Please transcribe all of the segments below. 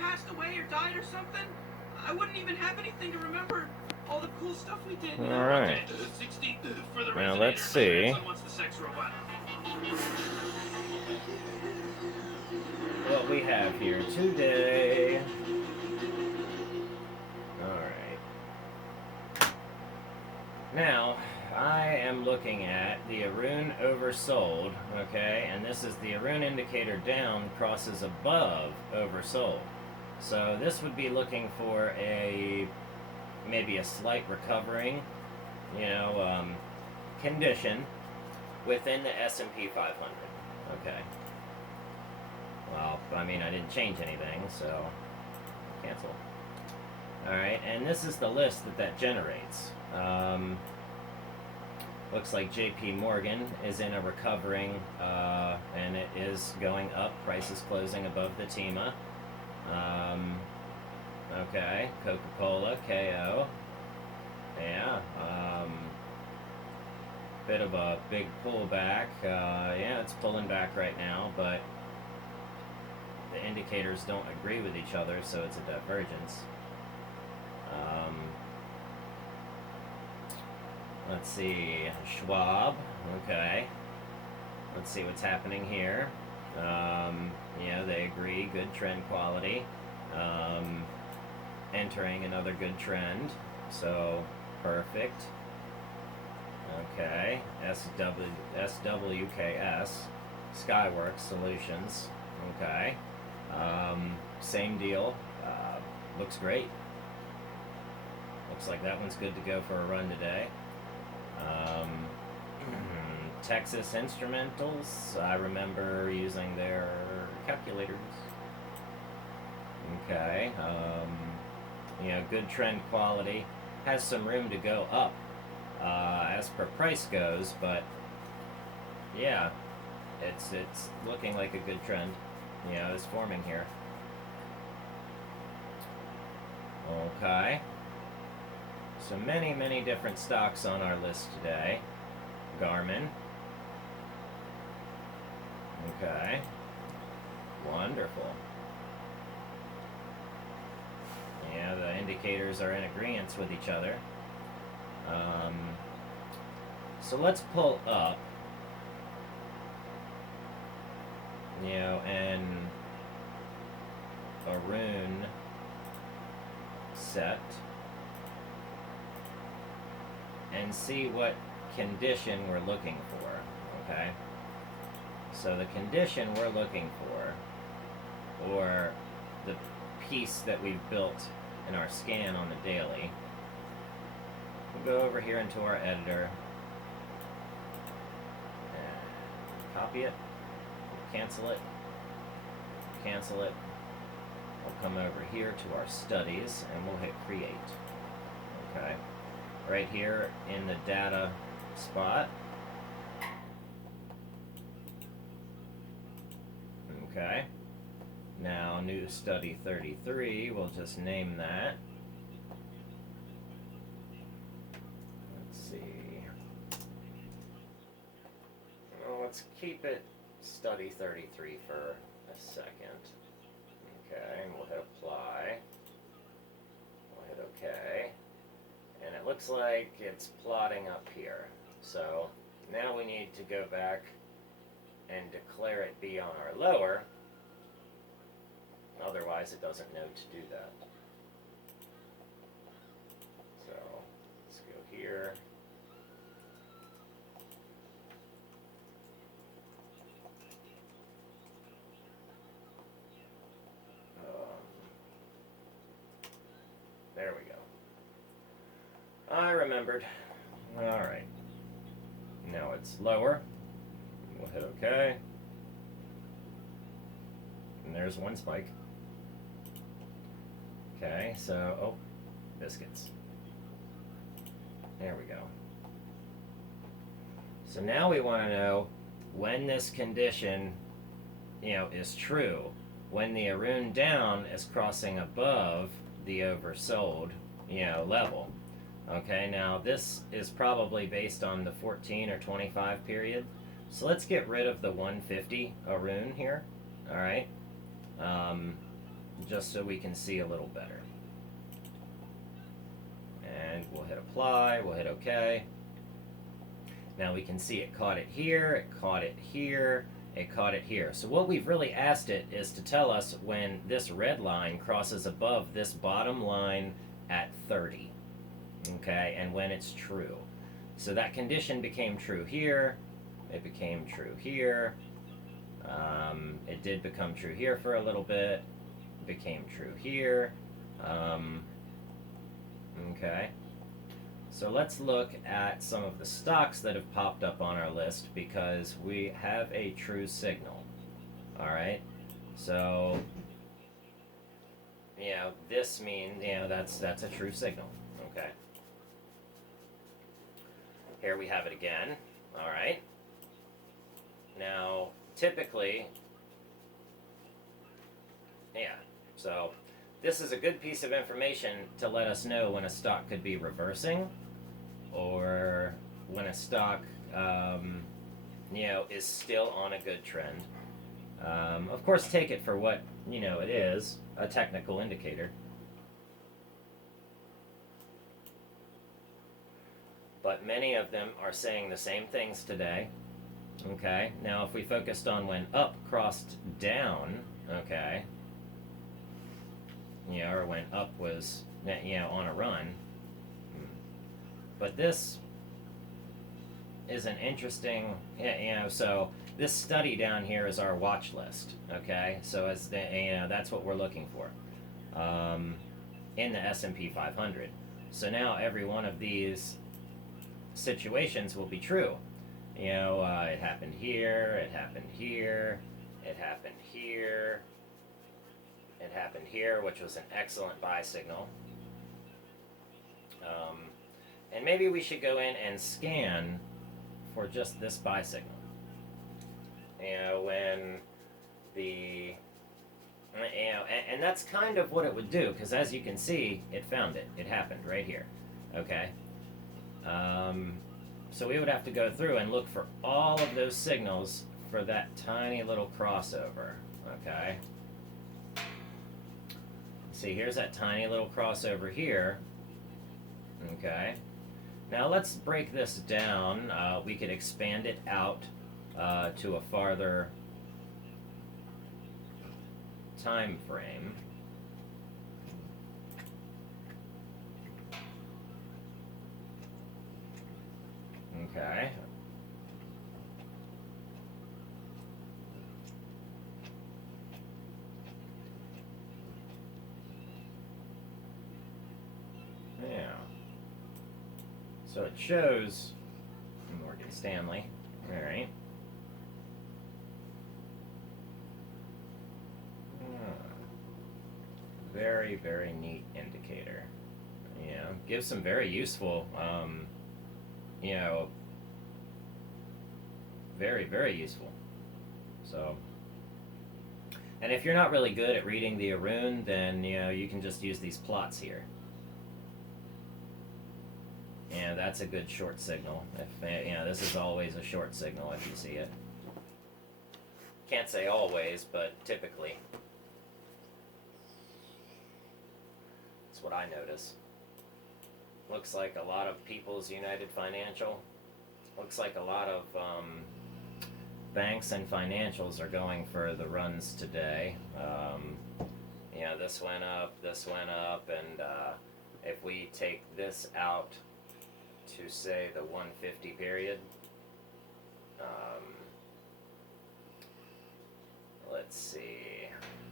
passed away or died or something, I wouldn't even have anything to remember all the cool stuff we did. You know? All right. 60 for the Now resonator. let's see What's the sex robot? what we have here today. Alright. Now, I am looking at the Aroon oversold, okay, and this is the Aroon indicator down crosses above oversold. So this would be looking for maybe a slight recovering, condition within the S&P 500, okay. Well, I mean, I didn't change anything, so cancel. Alright, and this is the list that generates. Looks like JP Morgan is in a recovering, and it is going up. Price is closing above the TEMA. Okay, Coca-Cola, KO. Yeah, bit of a big pullback. Yeah, it's pulling back right now, but the indicators don't agree with each other, so it's a divergence. Let's see, Schwab, okay. Let's see what's happening here. Yeah, they agree, good trend quality. Entering another good trend, so perfect. Okay, SWKS, Skyworks Solutions, okay. Same deal, looks great. Looks like that one's good to go for a run today. Texas Instrumentals, I remember using their calculators. Okay, good trend quality. Has some room to go up as per price goes, but yeah, it's looking like a good trend. It's forming here. Okay. So many different stocks on our list today. Garmin. Okay. Wonderful. Yeah, the indicators are in agreement with each other. So let's pull up. And Aroon set. And see what condition we're looking for, okay? So the condition we're looking for, or the piece that we've built in our scan on the daily, we'll go over here into our editor, and copy it, cancel it, we'll come over here to our studies, and we'll hit create, okay? Right here in the data spot. Okay. Now, new study 33, we'll just name that. Let's see. Well, let's keep it study 33 for a second. Okay, and we'll hit apply. We'll hit OK. And it looks like it's plotting up here. So now we need to go back and declare it be on our lower. Otherwise it doesn't know to do that. So let's go here. There we go. I remembered. Alright. Now it's lower. We'll hit OK. And there's one spike. Okay, so, oh, biscuits. There we go. So now we want to know when this condition, is true. When the Aroon down is crossing above the oversold, level. Okay, now this is probably based on the 14 or 25 period. So let's get rid of the 150 Aroon here. All right. just so we can see a little better. And we'll hit apply, we'll hit OK. Now we can see it caught it here, it caught it here, it caught it here. So what we've really asked it is to tell us when this red line crosses above this bottom line at 30, okay, and when it's true. So that condition became true here, it became true here, it did become true here for a little bit, it became true here, okay. So let's look at some of the stocks that have popped up on our list because we have a true signal. Alright? So, this means, that's a true signal. Okay. Here we have it again. Alright. Now, typically, so this is a good piece of information to let us know when a stock could be reversing or when a stock, is still on a good trend. Of course, take it for what, it is, a technical indicator. But many of them are saying the same things today. Okay, now if we focused on when up crossed down, okay, or when up was, on a run. But this is an interesting, so this study down here is our watch list, okay? So as that's what we're looking for in the S&P 500. So now every one of these situations will be true. It happened here, it happened here, it happened here, it happened here, which was an excellent buy signal. And maybe we should go in and scan for just this buy signal. When the, and that's kind of what it would do, because as you can see, it found it. It happened right here. Okay? So we would have to go through and look for all of those signals for that tiny little crossover. Okay? See, here's that tiny little crossover here. Okay? Now let's break this down. We could expand it out to a farther time frame. Okay. Yeah. So it shows Morgan Stanley. All right. Very, very neat indicator. Gives some very useful, very, very useful. So, and if you're not really good at reading the Aroon, then, you can just use these plots here. That's a good short signal. If this is always a short signal if you see it. Can't say always, but typically. That's what I notice. Looks like a lot of People's United Financial. Looks like a lot of banks and financials are going for the runs today. This went up, and if we take this out to say the 150 period, let's see,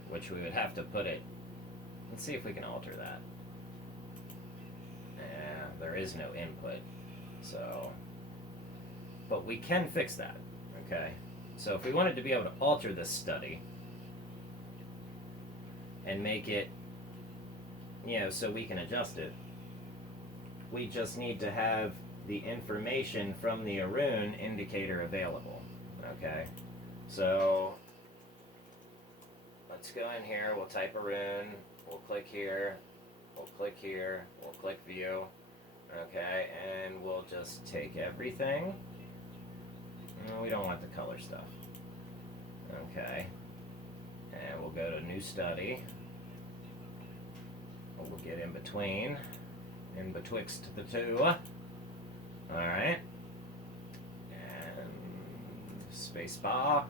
which we would have to put it, let's see if we can alter that. There is no input, so, but we can fix that, okay? So if we wanted to be able to alter this study and make it, so we can adjust it, we just need to have the information from the Aroon indicator available, okay? So let's go in here, we'll type Aroon, we'll click here, we'll click here, we'll click view, okay, and we'll just take everything. No, we don't want the color stuff. Okay, and we'll go to new study, get in between, in betwixt the two. Alright. And space bar.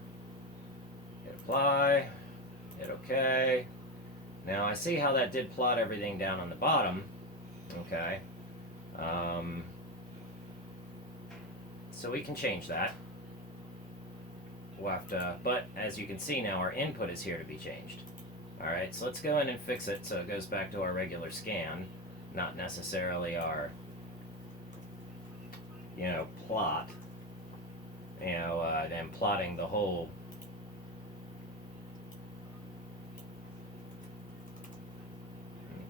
Hit apply. Hit OK. Now I see how that did plot everything down on the bottom. Okay. So we can change that. We'll have to, but as you can see now, our input is here to be changed. Alright, so let's go in and fix it so it goes back to our regular scan, not necessarily our, plot. And plotting the whole.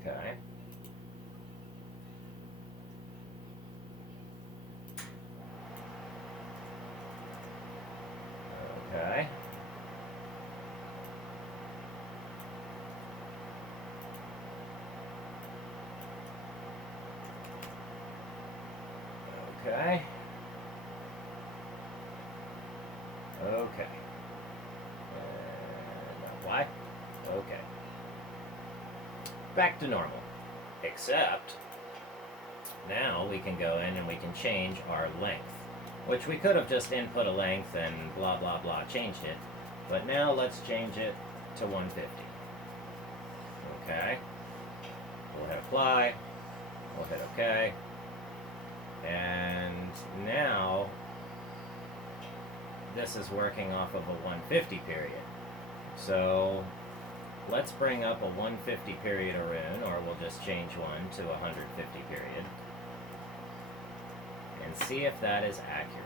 Okay. Okay. Okay. Okay. And apply. Okay. Back to normal. Except, now we can go in and we can change our length. Which we could have just input a length and blah blah blah changed it. But now let's change it to 150. Okay. We'll hit apply. We'll hit OK. And now this is working off of a 150 period. So let's bring up a 150 period Aroon, or we'll just change one to a 150 period. And see if that is accurate.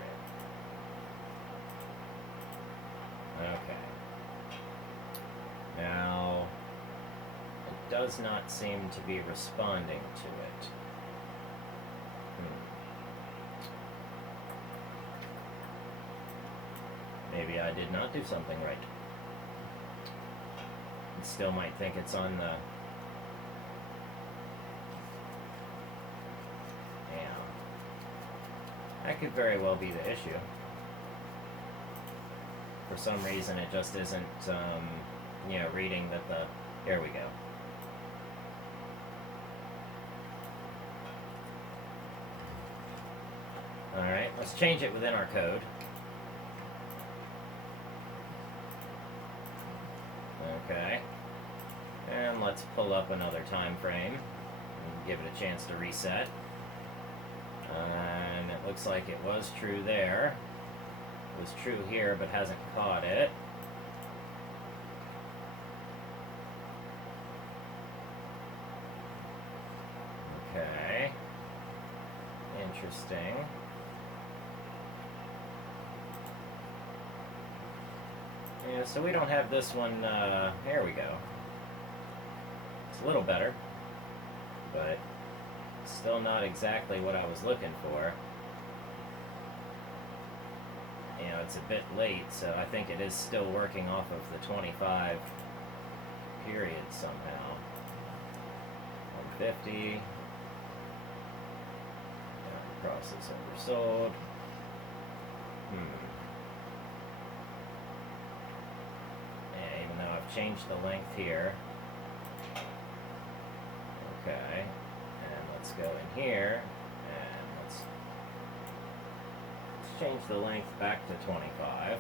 Okay. Now, it does not seem to be responding to it. Maybe I did not do something right. It still might think it's on the... That could very well be the issue. For some reason, it just isn't, reading that the... Here we go. Alright, let's change it within our code. Okay. And let's pull up another time frame and give it a chance to reset. And it looks like it was true there. It was true here, but hasn't caught it. Okay. Interesting. Yeah, so we don't have this one, there we go. It's a little better, but still not exactly what I was looking for. It's a bit late, so I think it is still working off of the 25 period somehow. 150. Process oversold. Yeah, even though I've changed the length here. Okay. And let's go in here and let's change the length back to 25.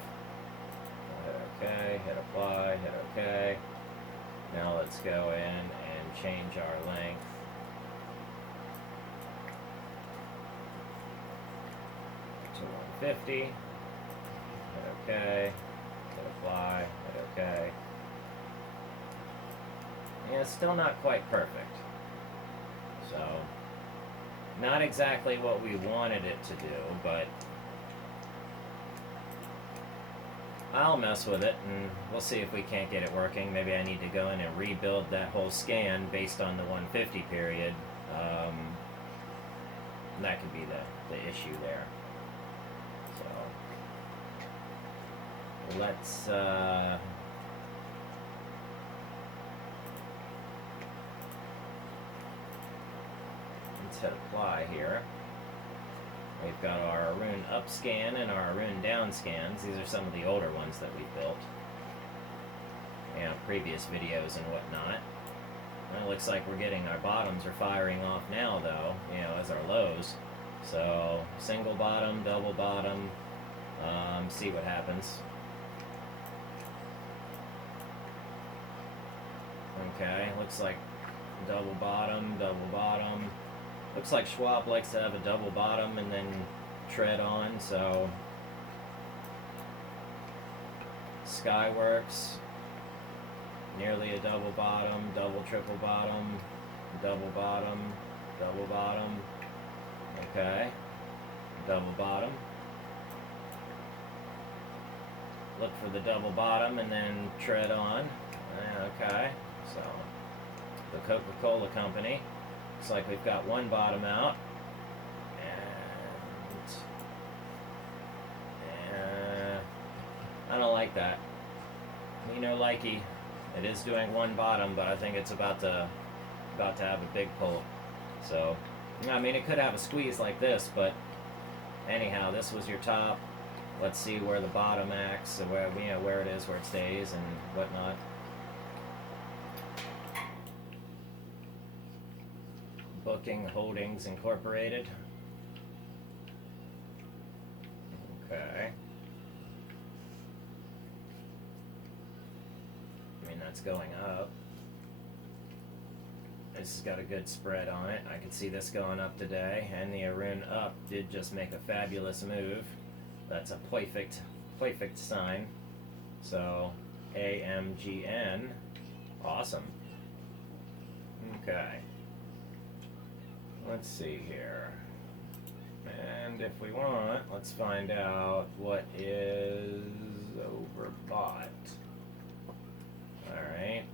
Hit OK, hit apply, hit OK. Now let's go in and change our length to 150. Hit OK, hit apply, hit OK. Yeah, it's still not quite perfect. So, not exactly what we wanted it to do, but I'll mess with it and we'll see if we can't get it working. Maybe I need to go in and rebuild that whole scan based on the 150 period. That could be the issue there. So, let's hit apply here. We've got our Aroon up scan and our Aroon down scans. These are some of the older ones that we've built. Previous videos and whatnot. Well, looks like we're getting our bottoms are firing off now, though, you know, as our lows. So single bottom, double bottom, see what happens. Okay, looks like double bottom, double bottom. Looks like Schwab likes to have a double bottom and then tread on, so Skyworks, nearly a double bottom, double triple bottom, double bottom, double bottom. Okay, double bottom. Look for the double bottom and then tread on. Okay, so the Coca-Cola Company. Looks like we've got one bottom out. And I don't like that. Me no likey. It is doing one bottom, but I think it's about to have a big pull. So, I mean, it could have a squeeze like this, but anyhow, this was your top. Let's see where the bottom acts, so where it is, where it stays, and whatnot. Booking Holdings Incorporated. Okay. I mean, that's going up. This has got a good spread on it. I can see this going up today, and the Aroon up did just make a fabulous move. That's a perfect sign. So, AMGN, awesome. Okay. Let's see here. And if we want, let's find out what is overbought. Alright.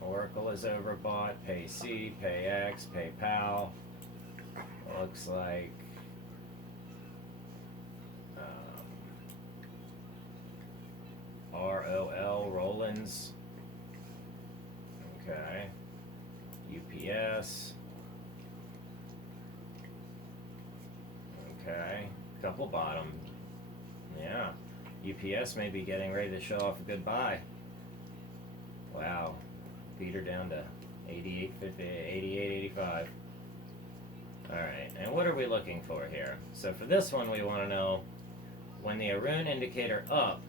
Oracle is overbought. PayC, PayX, PayPal. Looks like ROL, Rollins. Okay. UPS. Okay. Couple bottom. Yeah. UPS may be getting ready to show off a good buy. Wow. Beat her down to 88.85. Alright, and what are we looking for here? So for this one, we want to know when the Aroon indicator up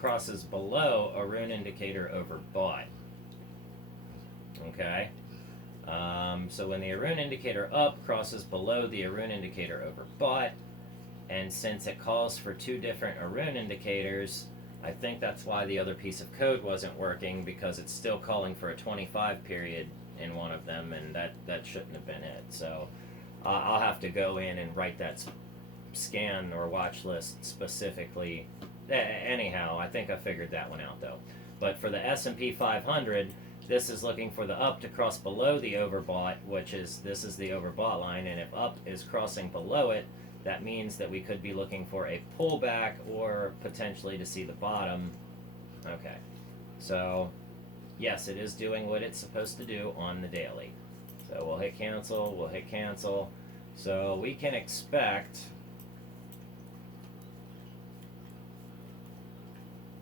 crosses below Aroon indicator overbought. Okay? So when the Aroon indicator up crosses below the Aroon indicator overbought, and since it calls for two different Aroon indicators, I think that's why the other piece of code wasn't working, because it's still calling for a 25 period in one of them, and that shouldn't have been it. So I'll have to go in and write that scan or watch list specifically. Anyhow, I think I figured that one out though. But for the S&P 500, this is looking for the up to cross below the overbought, this is the overbought line, and if up is crossing below it, that means that we could be looking for a pullback or potentially to see the bottom. Okay, so yes, it is doing what it's supposed to do on the daily. So we'll hit cancel, so we can expect,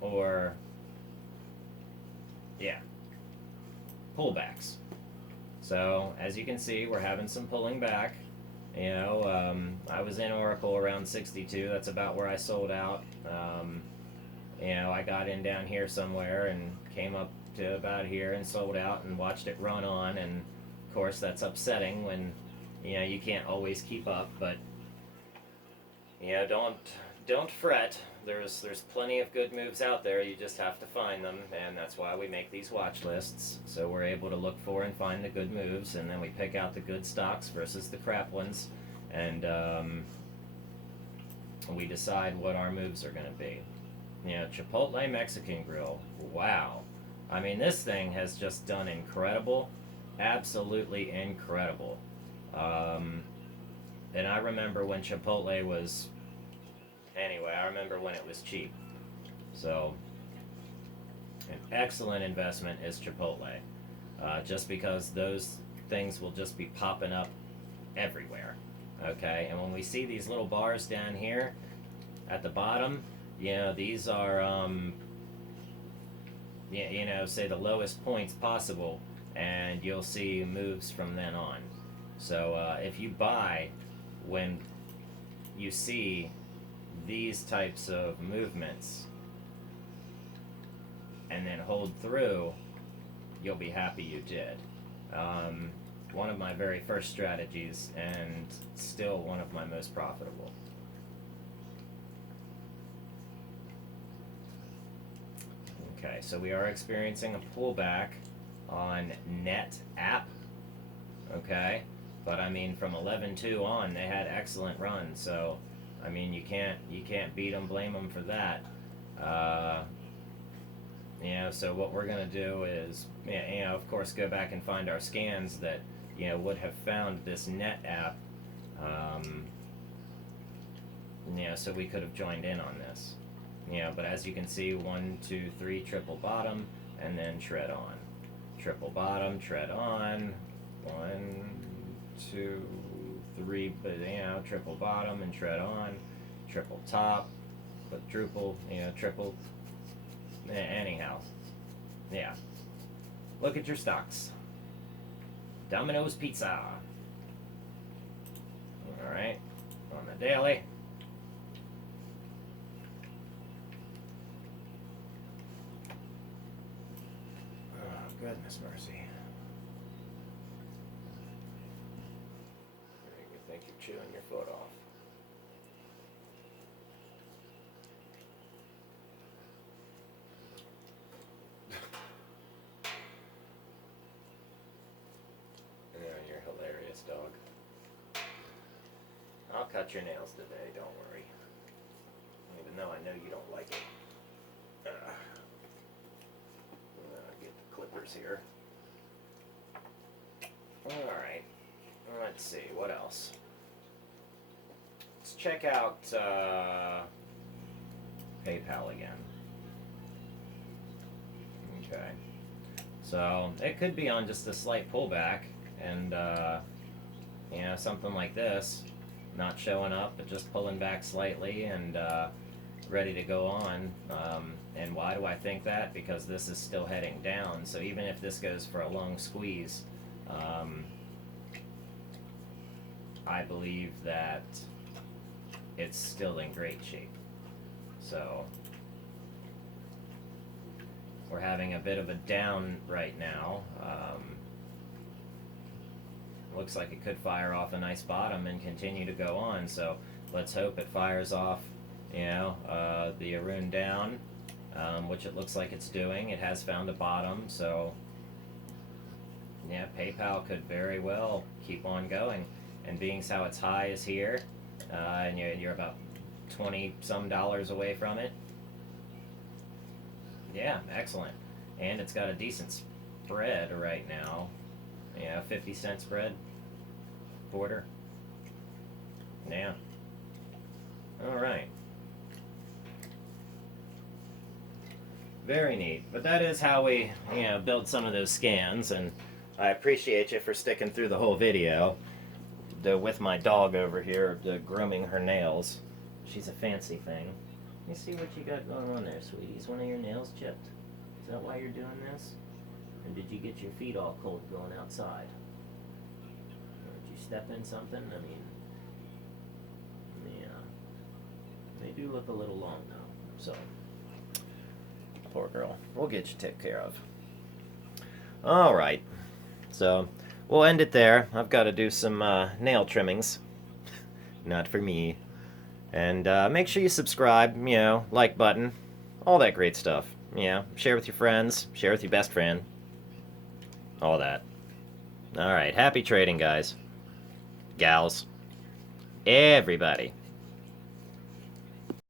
or yeah, pullbacks. So as you can see, we're having some pulling back. You know, I was in Oracle around 62. That's about where I sold out. You know, I got in down here somewhere and came up to about here and sold out and watched it run on. And of course, that's upsetting when, you know, you can't always keep up. But, you know, don't fret. There's plenty of good moves out there. You just have to find them, and that's why we make these watch lists. So we're able to look for and find the good moves, and then we pick out the good stocks versus the crap ones, and we decide what our moves are going to be. You know, Chipotle Mexican Grill. Wow. I mean, this thing has just done incredible. Absolutely incredible. And I remember when Chipotle was... Anyway, I remember when it was cheap. So, an excellent investment is Chipotle. Just because those things will just be popping up everywhere. Okay, and when we see these little bars down here at the bottom, you know, these are, you know, say the lowest points possible. and you'll see moves from then on. So if you buy when you see these types of movements and then hold through, you'll be happy you did. One of my very first strategies, and still one of my most profitable. Okay, so we are experiencing a pullback on net app. Okay, but I mean from 11.2 on, they had excellent runs. So I mean you can't beat them, blame them for that. So what we're gonna do is, of course, go back and find our scans that would have found this net app. So we could have joined in on this. But as you can see, 1, 2, 3, triple bottom, and then tread on. Triple bottom, tread on. 1, 2, 3, but triple bottom and tread on. Triple top, quadruple, triple. Anyhow, yeah. Look at your stocks. Domino's Pizza. All right, on the daily. Oh, goodness mercy. You think you're chewing your foot off. You're hilarious, dog. I'll cut your nails today, don't worry. Even though I know you don't like it. Get the clippers here. Alright. Let's see, what else? Let's check out PayPal again. Okay. So, it could be on just a slight pullback, and something like this, not showing up, but just pulling back slightly and ready to go on. And why do I think that? Because this is still heading down, so even if this goes for a long squeeze, I believe that it's still in great shape. So we're having a bit of a down right now. Looks like it could fire off a nice bottom and continue to go on, so let's hope it fires off the Aroon down, which it looks like it's doing. It has found a bottom, so yeah, PayPal could very well keep on going, and being how its high is here, and you're about $20 some away from it. Yeah, excellent. And it's got a decent spread right now. 50-cent spread. Quarter. Yeah. Alright. Very neat. But that is how we, build some of those scans, and I appreciate you for sticking through the whole video. With my dog over here, grooming her nails. She's a fancy thing. Let me see what you got going on there, sweetie. Is one of your nails chipped? Is that why you're doing this? Or did you get your feet all cold going outside? Or did you step in something? I mean, yeah. They do look a little long though, so. Poor girl. We'll get you taken care of. Alright. So, we'll end it there. I've got to do some nail trimmings. Not for me. And make sure you subscribe, like button, all that great stuff. Share with your friends, share with your best friend. All that. Alright, happy trading, guys. Gals. Everybody.